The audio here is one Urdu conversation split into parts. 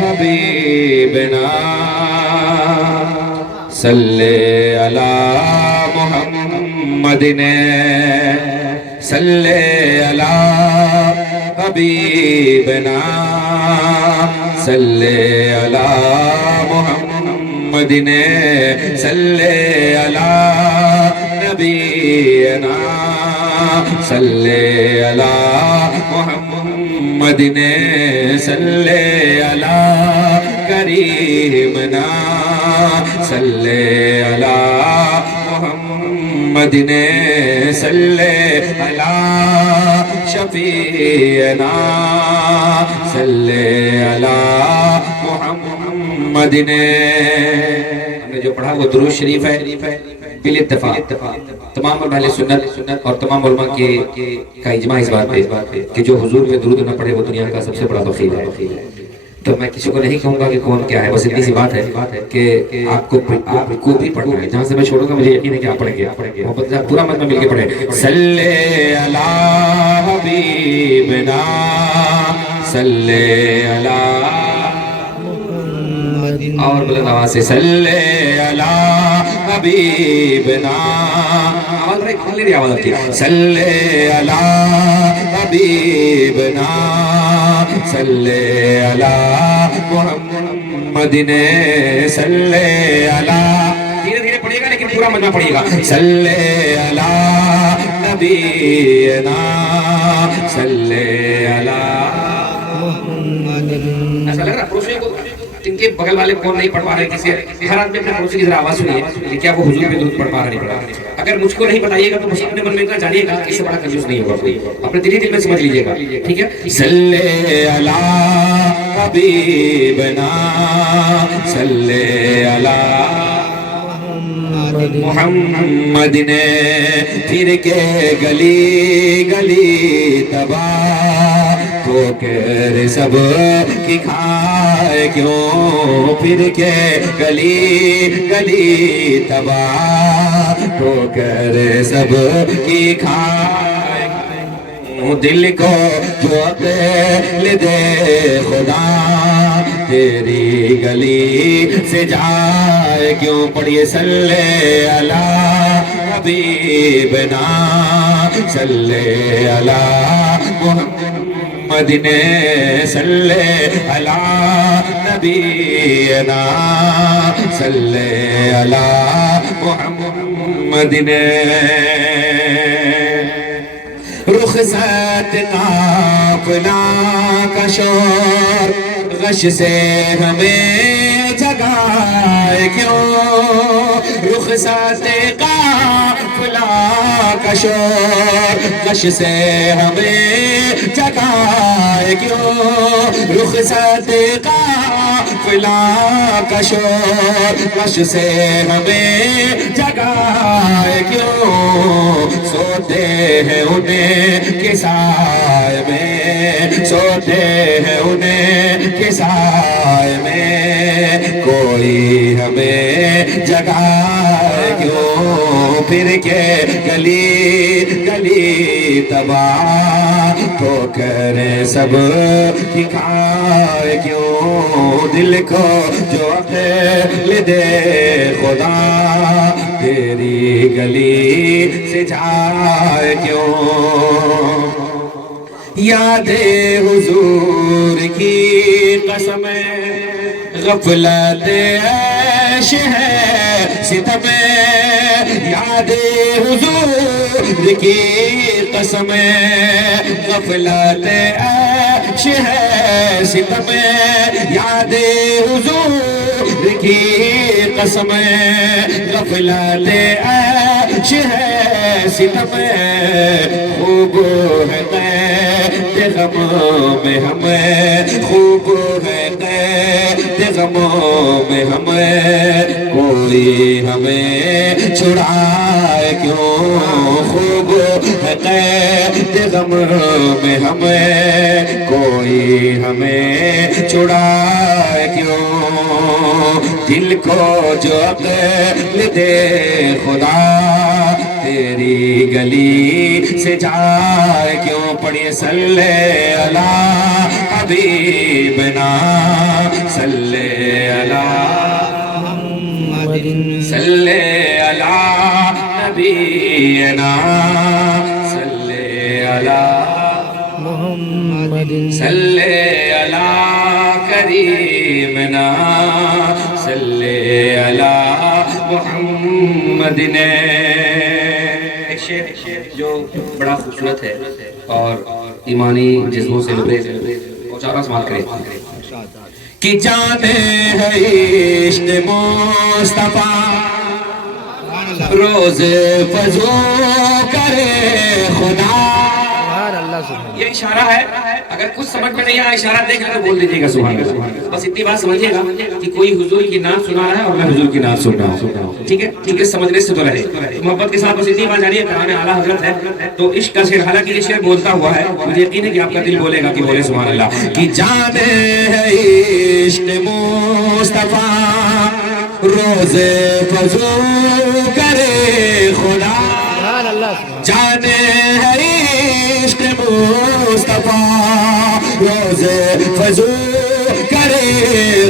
حبیبنا صلی علی محمد صلی علی حبیبنا صلی علی محمد صلی علی نبینا صلی علی محمد صلی علی کریمنا صلی علی محمد صلی علی شفیعنا صلی علی محمد. ہم نے جو پڑھا وہ درود شریف ہے بالاتفاق تمام اہل سنت اور تمام علماء کا اجماع اس بات پہ کہ جو حضور پہ درود نہ پڑھے وہ دنیا کا سب سے بڑا بخیل ہے. تو میں کسی کو نہیں کہوں گا کہ کون کیا ہے، بس اتنی سی بات ہے کہ آپ کو بھی پڑھنا ہے. جہاں سے میں چھوڑوں گا مجھے یقین ہے کہ آپ پڑھیں گے. پورا مجمع مل کے پڑھیں. صلی علی حبیبنا صلی علی اور بلند آواز سے صلی علی حبیبنا. آواز رہی کھول لی آواز آتی. صلی علی حبیبنا صلی علی محمد صلی علی. دھیرے دھیرے پڑھیے گا لیکن پورا مجمع پڑھیے گا. صلی علی نبینا صلی علی محمد. ایسا لگ رہا پڑوسیوں کو ان کے بغل والے کون نہیں پڑھ پا رہے کسی ہر آدمی اپنے پڑوسی کی ذرا آواز سنیے کہ کیا وہ حضور پہ درود پڑھ پا رہا نہیں پڑھ رہا. اگر مجھ کو نہیں بتائیے گا تو بس اپنے من میں اتنا جانیے گا کہ اس سے بڑا کنجوس نہیں ہوگا کوئی. اپنے دل میں سمجھ لیجیے گا. ٹھیک ہے. صلی علی حبیبنا صلی علی محمد پھر کے گلی گلی تباہ تو کر سب کی کھائے کیوں. پھر کے گلی گلی تباہ تو کر سب کی کھائے دل کو جو عقل دے خدا تیری گلی سے جائے کیوں. پڑھیے صلی علی حبیبنا صلی علی محمد صلی علی نبینا صلی علی محمد. رخصت قافلہ کا شور غش سے ہمیں جگائے کیوں. رخصت قافلہ کا شور غش سے ہمیں جگائے کیوں. رخصت قافلہ کا شور غش سے ہمیں جگائے کیوں. سوتے ہیں انہیں کے سائے میں سوتے ہیں انہیں کے سائے میں کوئی ہمیں جگائے کیوں. پھر کے گلی گلی تباہ تو کرے سب کی کھائے کیوں. دل کو جو عقل دے خدا تیری گلی سے جائے کیوں. یاد حضور کی قسم غفلت عیش ہے ستم. یاد حضور کی قسم غفلت عیش ہے ستم. یاد حضور کی قسم غفلت عیش ہے ستم. خوب ہے قید غموں میں ہمیں خوب ہے قید غموں میں ہمیں کوئی ہمیں چھڑائے کیوں. خوب ہے قید غموں میں ہمیں کوئی ہمیں چھڑائے کیوں. دل کو جو عقل دے خدا تیری گلی سے جائے کیوں پڑھیے صلی علی حبیبنا صلی علی صلی علی نبینا صلی علی محمد صلی علی کریمنا صلی علی محمد نے ایک شعر جو بڑا خوبصورت ہے اور ایمانی جذبوں سے لبریز ہے اور چارہ سماعت کرے کہ جانے ہے عشق مصطفیٰ روز فضو کرے خدا. یہ اشارہ ہے, اگر کچھ سمجھ میں نہیں آیا اشارہ دیکھ کر بول دیجیے گا سبحان اللہ. بس اتنی بات سمجھیے گا کہ کوئی حضور کی نعت سنا رہا ہے اور میں حضور کی نعت سن رہا ہوں. ٹھیک ہے, ٹھیک ہے, سمجھنے سے تو رہے محبت کے ساتھ. بس اتنی بات جانیے کلام اعلیٰ حضرت ہے تو عشق کا شعر, حالانکہ یہ شعر بولتا ہوا ہے, مجھے یقین ہے کہ آپ کا دل بولے گا کہ بولے سبحان اللہ. کہ جانے ہے عشق مصطفیٰ روز فضو کرے خدا, جانے ہے عشق مصطفیٰ روز فضو کرے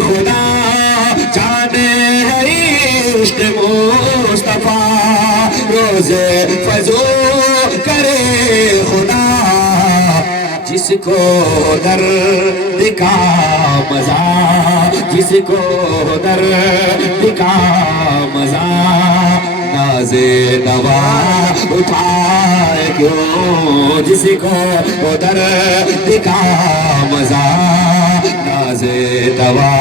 خدا, جانے ہے عشق مصطفیٰ روز فضو کرے خدا. جس کو درد کا مزہ, جس کو درد کا مزہ ناز نوا اٹھائے کیوں, جس کو درد کا مزہ ناز نوا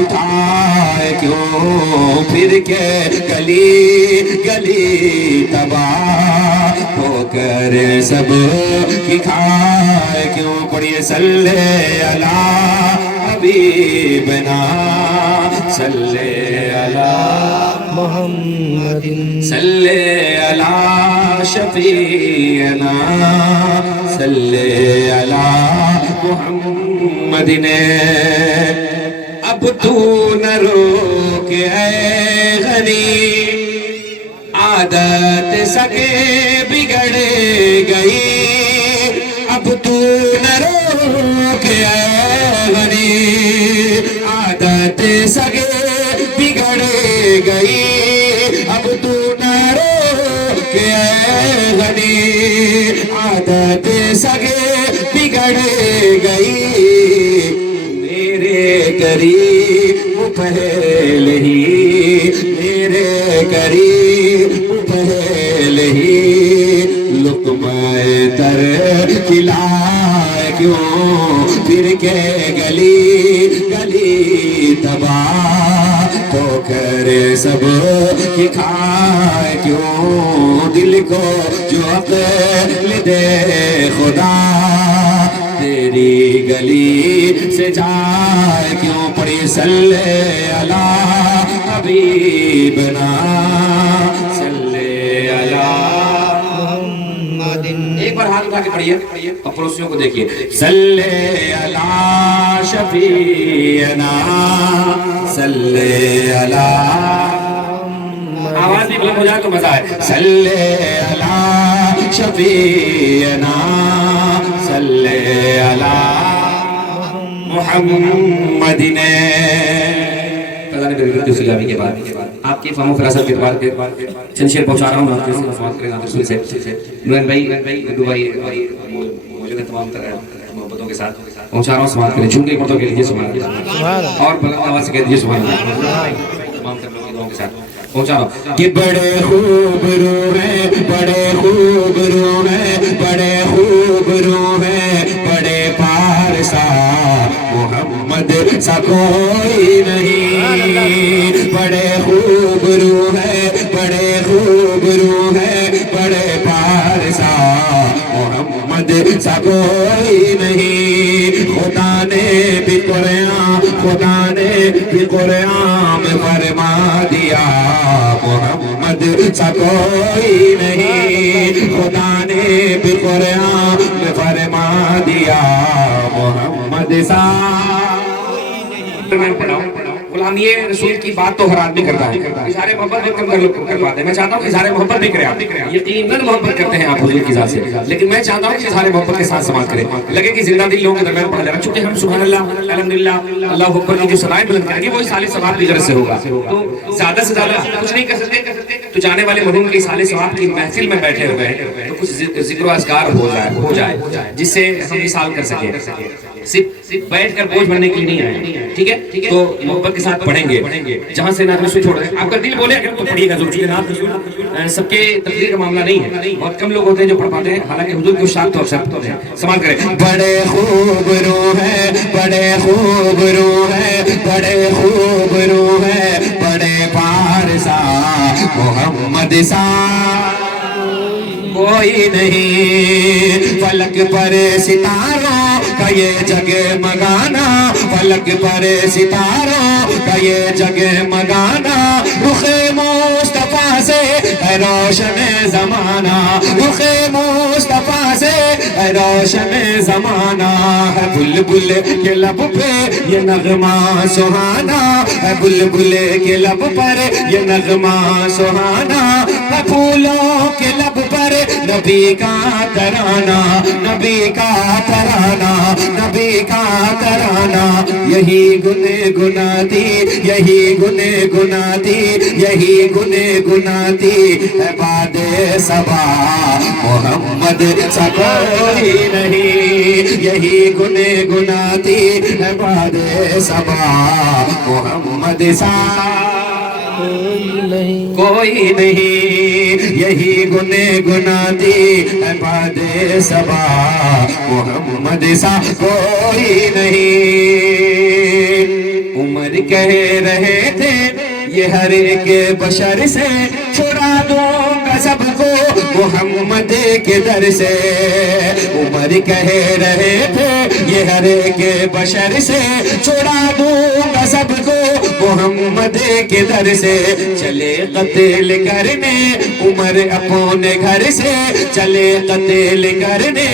اٹھائے کیوں, پھر کے گلی گلی تباہ ہو کر سب کی کھائے کیوں. پڑھیے صلی علی حبیبنا صلی علی محمد صلی علی شفیعنا صلی علی محمد نے. اب تو نہ روک اے غنی عادت سگے بگڑ گئی, اب تو نہ روک اے غنی عادت سگے بگڑ گئی, اب تو نہ روک اے غنی عادت سگے بگڑ گئی. میرے قریب پہلے ہی, میرے قریب پہلے ہی لقمہ تر کھلائے کیوں, پھر کے گلی گلی تباہ تو کر سب کی کھائے کیوں. دل کو جو عقل دے خدا تیری گلی سے جائے کیوں. پڑھی صلی علی حبیبنا صلی علی محمد. ایک بار ہاتھ اٹھا کے پڑھیے اور پڑوسیوں کو دیکھیے. صلی علی شفیعنا صلی علی, آواز بھی بلند ہو جائے تو مزہ ہے. صلی علی شفیعنا صلی علی محمد نے. فضان برکت اسلامی کے بعد آپ کی فہم و فراست کے اعتبار کے چند شعر پہنچا رہا ہوں آپ کے سماعت کریں آپ رسول سے. نورین بھائی, گڈو بھائی موجود ہیں, تمام محبتوں کے ساتھ پہنچا رہا ہوں سماعت کریں. جھوم کے پردوں کے لیجیے سبحان اللہ, اور بلند آواز سے کہہ دیجیے سبحان اللہ. تمام دعاؤں کے ساتھ پہنچا رہا ہوں کہ بڑے خوب رو ہے, بڑے خوب رو ہے, بڑے خوب رو ہے, بڑے پارسا محمد سا کوئی نہیں. بڑے خوب رو ہے, بڑے خوب رو ہے, بڑے پارسا محمد سا کوئی نہیں. خدا نے بھی قرآن, خدا نے بھی قرآن میں فرما دیا محمد سا کوئی نہیں. خدا نے بھی قرآن میں فرما دیا محمد سا. میں پڑھاؤں غلامی رسول کی بات تو ہر آدمی کرتا ہے، اظہار محبت بھی کم کر پاتے ہیں. میں چاہتا ہوں کہ اظہار محبت بھی کریں آپ. یقیناً محبت کرتے ہیں آپ حضور کی ذات سے، لیکن میں چاہتا ہوں کہ اظہار محبت کے ساتھ سماعت کریں. لگے کہ زندہ دل لوگوں کے درمیان پڑھا جا رہا ہے. چونکہ ہم سبحان اللہ الحمدللہ اللہ اکبر کی جو صدائیں بلند کریں گے وہ سال ثواب کی غرض سے ہوگا. تو زیادہ سے زیادہ کچھ نہیں کر سکتے تو جانے والے مرحوم کی سال ثواب کی محفل میں بیٹھے ہوئے ہیں تو کچھ ذکر و اذکار ہو جائے جس سے ہم مثال کر سکیں. صرف بیٹھ کر بوجھ بننے کے لیے نہیں آئے. ٹھیک ہے، تو محبت کے ساتھ پڑھیں گے. جہاں سے نعت رسول چھوڑ رہے ہیں آپ کا دل بولے اگر تو پڑھیے گا ضرور. نعت رسول سب کے تقدیر کا معاملہ نہیں ہے، بہت کم لوگ ہوتے ہیں جو پڑھ پاتے ہیں، حالانکہ حضور کے اشارت تو اکثر ہوتے ہیں. سماعت کریں. بڑے خوب رو ہے، بڑے خوب رو ہے، بڑے خوب رو ہے، بڑے پارسا محمد سا کوئی نہیں. فلک پر ستاروں کا یہ جگمگانا، فلک پر ستاروں کا یہ جگمگانا، رخ مصطفیٰ سے ہے روشن زمانہ، رخ مصطفیٰ سے ہے روشن زمانہ. ہے بلبل کے لب پہ یہ نغمہ سہانا، ہے بلبل کے لب پر یہ نغمہ سہانا، ہے پھولوں کے لب پر نبی کا ترانہ، نبی کا ترانہ، نبی کا ترانہ. یہی گنگناتی، یہی گنگناتی، یہی گنگناتی ہے باد صبا محمد سا کوئی نہیں. یہی گنگناتی ہے باد صبا محمد سا کوئی نہیں. یہی گنگناتی ہے باد صبا محمد سا کوئی نہیں. عمر کہہ رہے تھے یہ ہر ایک بشر سے چھڑا دوں گا سب کو محمد کے در سے. عمر کہہ رہے تھے یہ ہر ایک بشر سے چھڑا دوں گا سب کو محمد کے در سے. چلے قتل کرنے عمر اپنے گھر سے، چلے قتل کرنے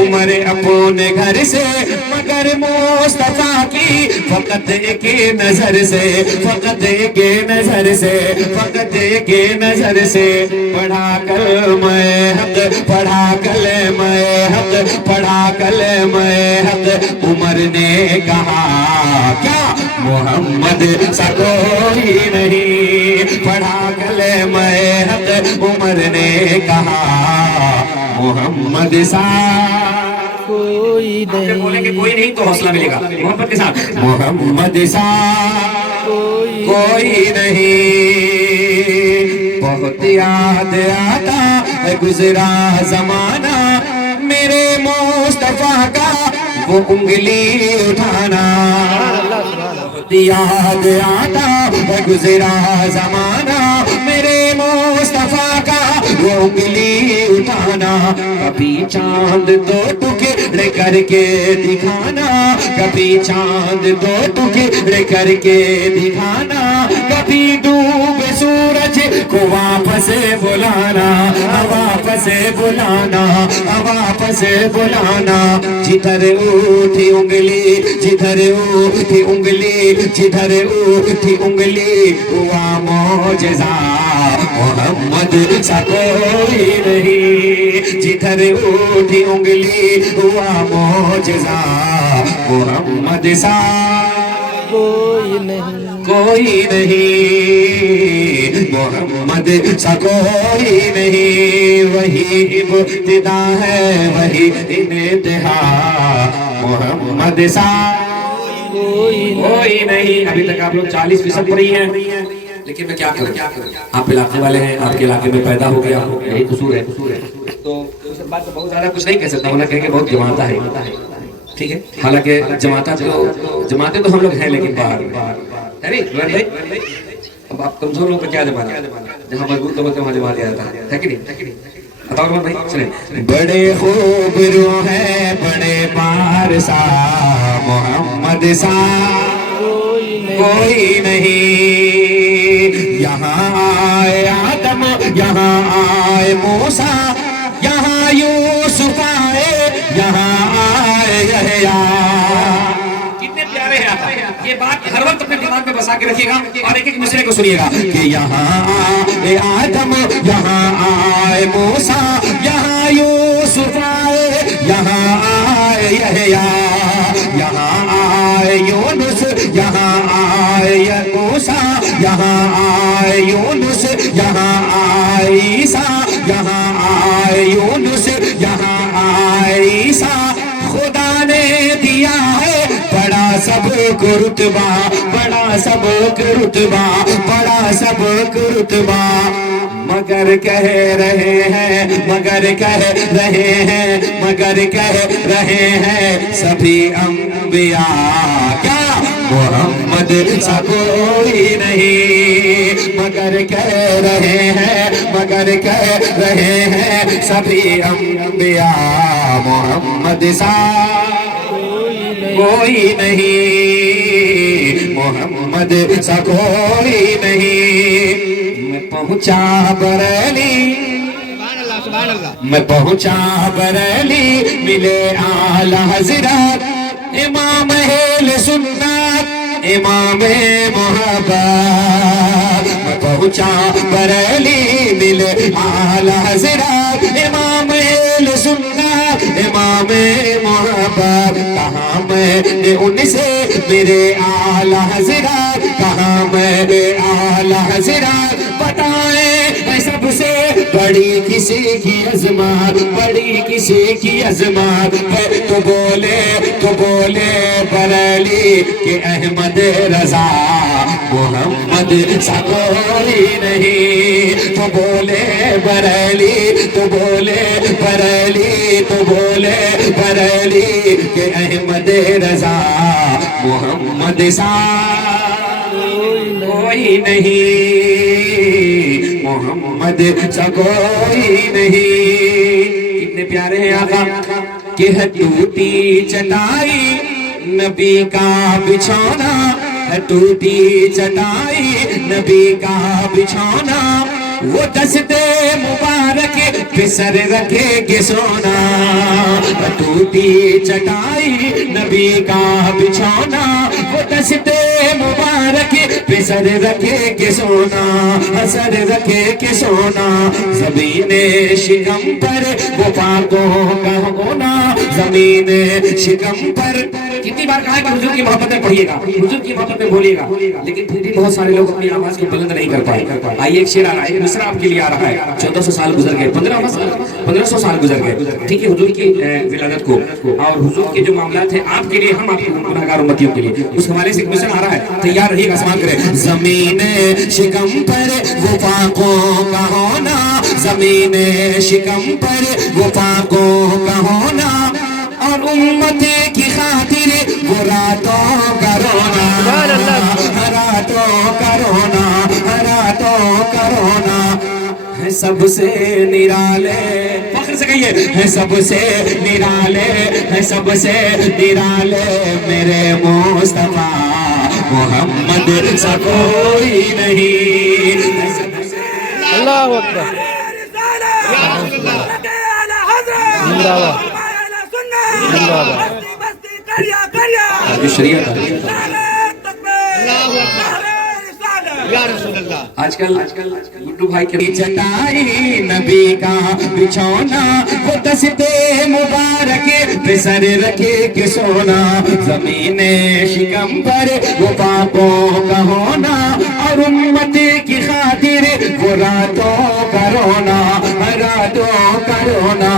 عمر اپنے گھر سے، مگر مصطفیٰ کی فقط ایک نظر سے، فقط ایک نظر سے، فقط ایک نظر سے. پڑھا کلمہ حق، پڑھا کلمہ حق، پڑھا کلمہ حق، عمر نے کہا کیا محمد سا کوئی نہیں. پڑھا کلمہ حق، عمر نے کہا محمد سا کوئی نہیں. بولیں گے کوئی نہیں تو حوصلہ ملے گا محبت کے ساتھ. محمد سا کوئی نہیں. بہت یاد آتا ہے گزرا زمانہ میرے مصطفیٰ کا وہ انگلی اٹھانا. بہت یاد آتا ہے گزرا زمانہ میرے مصطفیٰ کا وہ انگلی اٹھانا. کبھی چاند دو ٹکڑے کر کے دکھانا، کبھی چاند دو ٹکڑے کر کے دکھانا، کبھی ڈوب سورج کو واپس بلانا، واپس بلانا، واپس بلانا. جدھر اٹھی انگلی، جدھر اٹھی انگلی، جدھر اٹھی انگلی ہوا معجزہ محمد سا کوئی نہیں. جدھر اٹھی انگلی ہوا معجزہ محمد سا کوئی نہیں، کوئی نہیں. محمد سا کوئی نہیں. وہی ابتدا ہے وہی انتہا محمد سا کوئی نہیں. ابھی تک آپ لوگ 40% پڑھی ہیں، لیکن میں کیا کروں، آپ علاقے والے ہیں، آپ کے علاقے میں پیدا ہو گیا، یہی قصور ہے. تو اس بات بہت زیادہ کچھ نہیں کہہ سکتا ہوں، کہیں کہ بہت جماعتہ ہے. ٹھیک ہے، حالانکہ جماعتیں تو ہم لوگ ہیں لیکن باہر اب آپ کمزور لوگ پہ کیا جماعت ہے، جہاں مضبوط لوگوں سے وہاں جماعت جاتا ہے کہ نہیں. بڑے خوب رو ہے بڑے پارسا محمد سا کوئی نہیں. یہاں آئے آدم، یہاں آئے موسیٰ، یہاں یوسف آئے، یہاں آئے یحییٰ. کتنے پیارے پیارے ہیں آقا، یہ بات ہر وقت اپنے دماغ میں بسا کے رکھیے گا اور ایک ایک مصرے کو سنیے گا کہ یہاں آئے آدم، یہاں آئے موسیٰ، یہاں یوسف آئے، یہاں آئے یحییٰ، یہاں آئے یونس، یہاں آئے موسیٰ، یہاں آئے یونس، یہاں آئے عیسیٰ، یہاں آئے یونس، یہاں آئے عیسیٰ۔ خدا نے دیا ہے بڑا سب کو رتبہ، بڑا سب کو رتبہ، بڑا سب کو رتبہ، مگر کہہ رہے ہیں، مگر کہہ رہے ہیں، مگر کہہ رہے ہیں سبھی انبیاء کیا محمد سا کوئی نہیں، مگر کہہ رہے ہیں، مگر کہہ رہے ہیں سبھی انبیاء محمد سا کوئی نہیں، محمد سا کوئی نہیں۔ میں پہنچا بریلی، میں پہنچا بریلی، ملے اعلی حضرت امام اہل سنت، امام محبت۔ میں پہنچا بریلی، ملے اعلی حضرت امام اہل سنت، امام محبت۔ کہاں میں نے ان سے میرے اعلی حضرت، کہاں میں نے اعلی حضرت بتائیں سب سے بڑی کسی کی عظمت، بڑی کسی کی عظمت۔ تو بولے بریلی کہ احمد رضا محمد سا کوئی نہیں۔ تو بولے بریلی، تو بولے بریلی، تو بولے بریلی کہ احمد رضا محمد سا کوئی نہیں، محمد سا کوئی نہیں۔ کتنے پیارے ہیں آقا کہ ہے ٹوٹی چٹائی نبی کا بچھونا، ہے ٹوٹی چٹائی نبی کا بچھونا، وہ دستے مبارک پہ سر رکھے کے سونا۔ ٹوٹی چٹائی نبی کا بچھونا، وہ دستے مبارک پہ سر رکھے کے سونا، سر رکھے کے سونا۔ زمین شکم پر وہ پاکوں کا ہونا، زمین شکم پر۔ کتنی بار کہا ہے کہ حضور کی محبت میں پڑھیے گا، حضور کی محبت میں بولیے گا، لیکن پھر بھی بہت سارے لوگ اپنی آواز کو بلند نہیں کر پائے۔ آئیے ایک شعر آ رہا ہے، ایک مصرع آپ کے لیے آ رہا ہے۔ 1400 سال گزر گئے، 1500 سال گزر گئے، ٹھیک ہے، حضور کی ولادت کو اور حضور کے جو معاملات ہیں آپ کے لیے، ہم آپ کے گنہگار امتیوں کے لیے، اس حوالے سے ایک مصرع آ رہا ہے، تیار رہیے گا، سماعت کریں۔ زمین شکم پر وہ پاکوں کا ہونا، زمین شکم پر وہ پاکوں کا ہونا، اور امت کی خاطر وہ راتوں کا رونا، راتوں کا رونا، راتوں کا رونا۔ ہے سب سے نرالے، فخر سے کہیے، ہے سب سے نرالے، ہے سب سے نرالے میرے مصطفیٰ محمد سا کوئی نہیں۔ اللہ اکبر، شریعت آج کل گڈو بھائی کے چٹائی نبی کا بچھونا، وہ دستے مبارک پہ سر رکھے کے سونا، زمین شکم پر وہ پاپوں کا ہونا، اور امت کی خاطر وہ راتوں کا رونا، راتوں کا رونا،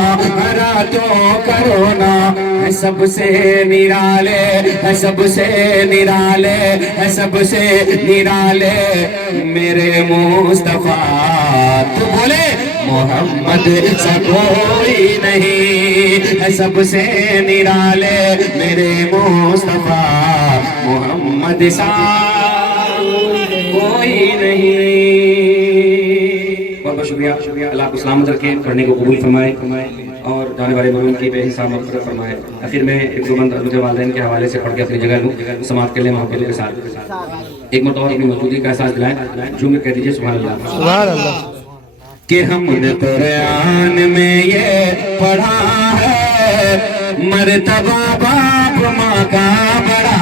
راتوں کا رونا۔ ہے سب سے نرالے، ہے سب سے نرالے، ہے سب سے نرالے میرے مصطفیٰ، تو بولے محمد سا کوئی نہیں، ہے سب سے نرالے میرے مصطفیٰ محمد سا کوئی نہیں۔ بہت بہت شکریہ، اللہ کو سلامت رکھے، پڑھنے کو قبول فرمائے اور جانے والے مومن کی بے حساب مغفرت فرمائے۔ آخر میں ایک دو بند اپنے والدین کے حوالے سے پڑھ کے اپنی جگہ لوں، سماعت کر لیں محبت کے ساتھ۔ ایک مرتبہ اپنی موجودگی کا احساس دلائیں، جھوم کے کہہ دیجیے سبحان اللہ، سبحان اللہ۔ کہ ہم نے قرآن میں یہ پڑھا ہے، مرتبہ باپ ماں کا بڑا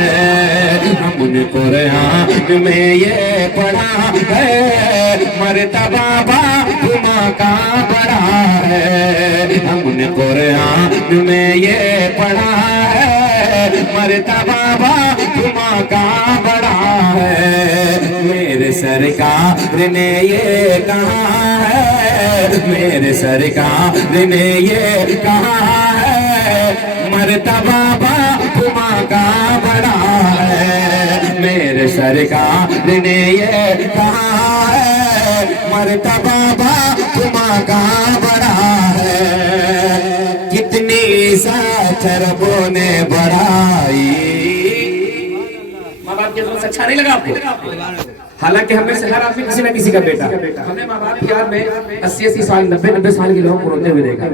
ہے ہم نے قرآن میں یہ پڑھا ہے مرتبہ باپ ماں کا بڑا ہے ہم نے قرآن میں یہ پڑھا ہے مرتبہ باپ ماں کا بڑا ہے میرے سرکار نے یہ کہا ہے میرے سرکار نے یہ کہا ہے مرتبہ باپ ماں کا بڑا ہے میرے سرکار نے یہ کہا ہے مرتبہ باپ ماں کا بڑا ہے کتنی ساتھ ربوں نے بڑھائی ماں باپ کی عظمت سے اچھا نہیں لگا آپ کو؟ حالانکہ ہم میں سے ہر آدمی کسی نہ کسی کا بیٹا ہم نے ماں باپ کی یاد میں 80 سال 90 سال کے لوگوں کو روتے ہوئے دیکھا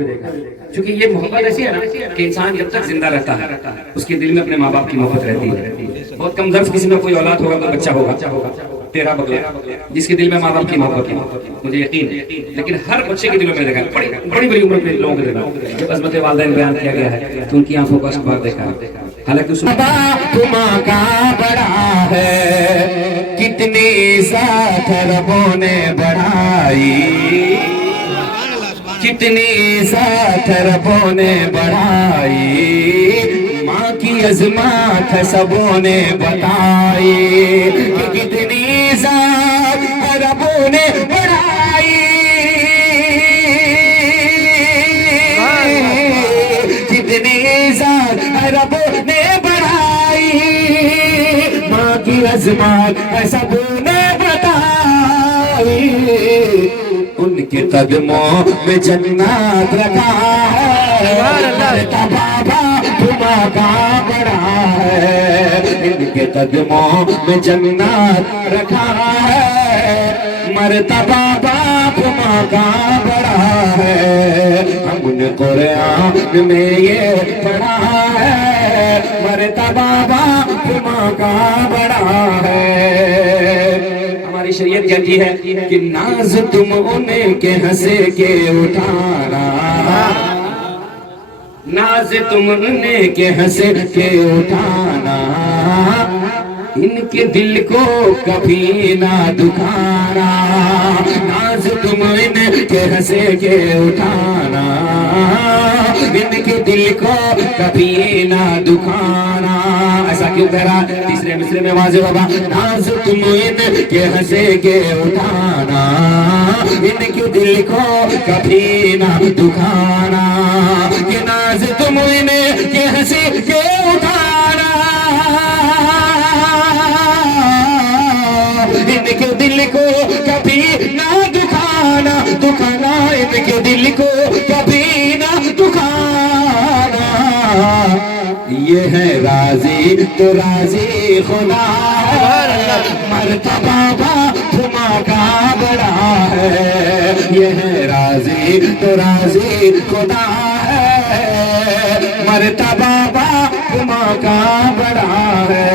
چونکہ یہ محبت ایسی ہے نا کہ انسان جب تک زندہ رہتا ہے اس کے دل میں اپنے ماں باپ کی محبت رہتی ہے بہت کم درد کسی میں کوئی اولاد ہوگا کوئی بچہ ہوگا تیرا بغیر جس کے دل میں ماں باپ کی محبت ہے مجھے یقین ہے لیکن ہر بچے کے دلوں میں دیکھا بڑی بڑی عمر کے لوگوں کے دیکھا جب عظمت والدین بیان کیا گیا ہے تو ان کی آنکھوں کا اخبار دیکھا حالانکہ اس باپ ماں کا بڑا ہے کتنی ساتھ ربوں نے بڑھائی کتنی ساتھ ربوں نے بڑھائی ماں کی عظمت سبوں نے بتائی کہ کتنی ساتھ ربوں نے بڑھائی کتنی ساتھ ربوں نے بڑھائی ماں کی عظمت سبوں نے بتائی ان کے قدموں میں جنات رکھا ہے مرتبہ باپ ماں کا بڑا ہے ان کے قدموں میں جنات رکھا ہے مرتبہ باپ ماں کا بڑا ہے ہم نے قرآن میں یہ پڑھا ہے مرتبہ باپ ماں کا بڑا ہے ہماری شریعت کہتی ہے کہ ناز تم انہیں کے ہنسے کے اٹھانا ناز تم انہیں کے ہنسے کے اٹھانا ان کے دل کو کبھی نہ دکھانا ناز تم ان کے ہنسے کے اٹھانا ان کے دل کو کبھی نہ دکھانا ایسا کیوں کہہ رہا تیسرے مصرے میں واضح ہوگا ناز تم ان کے ہنسے کے اٹھانا ان کے دل کو کبھی نہ دکھانا کہ ناز تم ان کے ہنسے کے اٹھانا ان کے دل کو کبھی نہ دکھانا دکھانا ان کے دل کو کبھی نہ دکھانا یہ ہے راضی تو راضی خدا ہے مرتبہ باپ ماں کا بڑا ہے یہ ہے راضی تو راضی خدا ہے مرتبہ باپ ماں کا بڑا ہے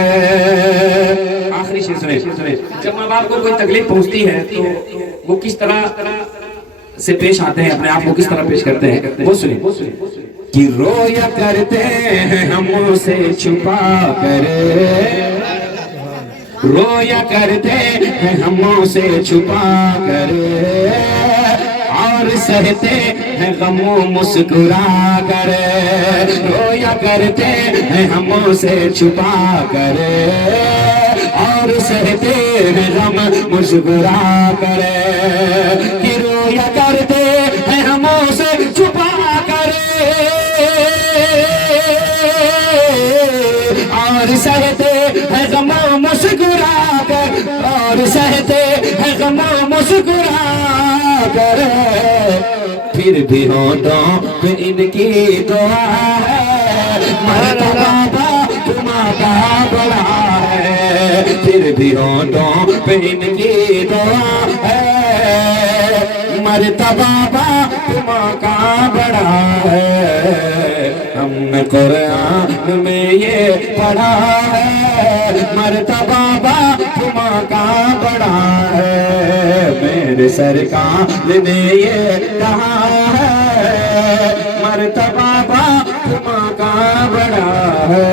آخری شیئر سنیں جب ماں باپ کو کوئی تکلیف پہنچتی ہے تو وہ کس طرح سے پیش آتے ہیں اپنے آپ کو کس طرح پیش کرتے ہیں وہ سنیں کہ رویا کرتے ہیں ہم سے چھپا کر رویا کرتے ہیں ہم سے چھپا کر اور سہتے ہیں غم مسکرا کر رویا کرتے ہیں ہم سے چھپا کر اور سہتے ہیں غم مسکرا کر کہ رویا کرتے ہیں ہم سے چھپا کر اور سہتے ہیں غم مسکرا کر اور سہتے ہیں غم مسکرا کر پھر بھی ہونٹوں پہ ان کی دعا ہے مرتبہ باپ ماں کا بڑا ہے پھر بھی ہونٹوں پہ ان کی دعا ہے مرتبہ باپ ماں کا بڑا ہے ہم نے قرآن میں یہ پڑھا ہے مرتبہ باپ ماں کا بڑا ہے میرے سرکار نے یہ کہا ہے مرتبہ باپ ماں کا بڑا ہے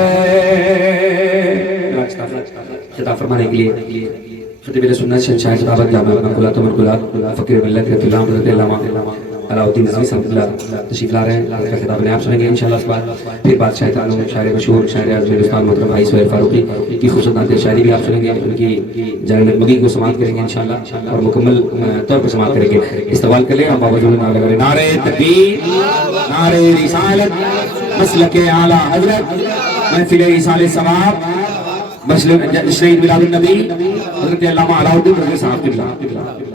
خطاب فرمانے کے لیے خطیب سنت شہنشاہ خطابت جامع مقولات و منقولات فقیر ملت رضی اللہ عنہ حضرت علامہ علاء الدین نظوی صاحب اللہ تشریف لا رہے ہیں. آپ کا خطاب آپ سنیں گے انشاءاللہ. اس کے بعد پھر بادشاہ تعلم شاعر مشہور شاعر اعظم ہندوستان محترم بھائی سہیل فاروقی کی خوبصورت نعت شاعری بھی آپ سنیں گے. ان کی جاری نغمگی کو سماعت کریں گے انشاءاللہ اور مکمل طور پر سماعت کریں گے. استقبال کر لیں. آپ بابا جو نعرہ لگا رہے نعرہ تکبیر نعرہ رسالت مسلک اعلیٰ حضرت محفل ایصال ثواب مسلک شہید میلاد النبی حضرت علامہ علاء الدین نظوی صاحب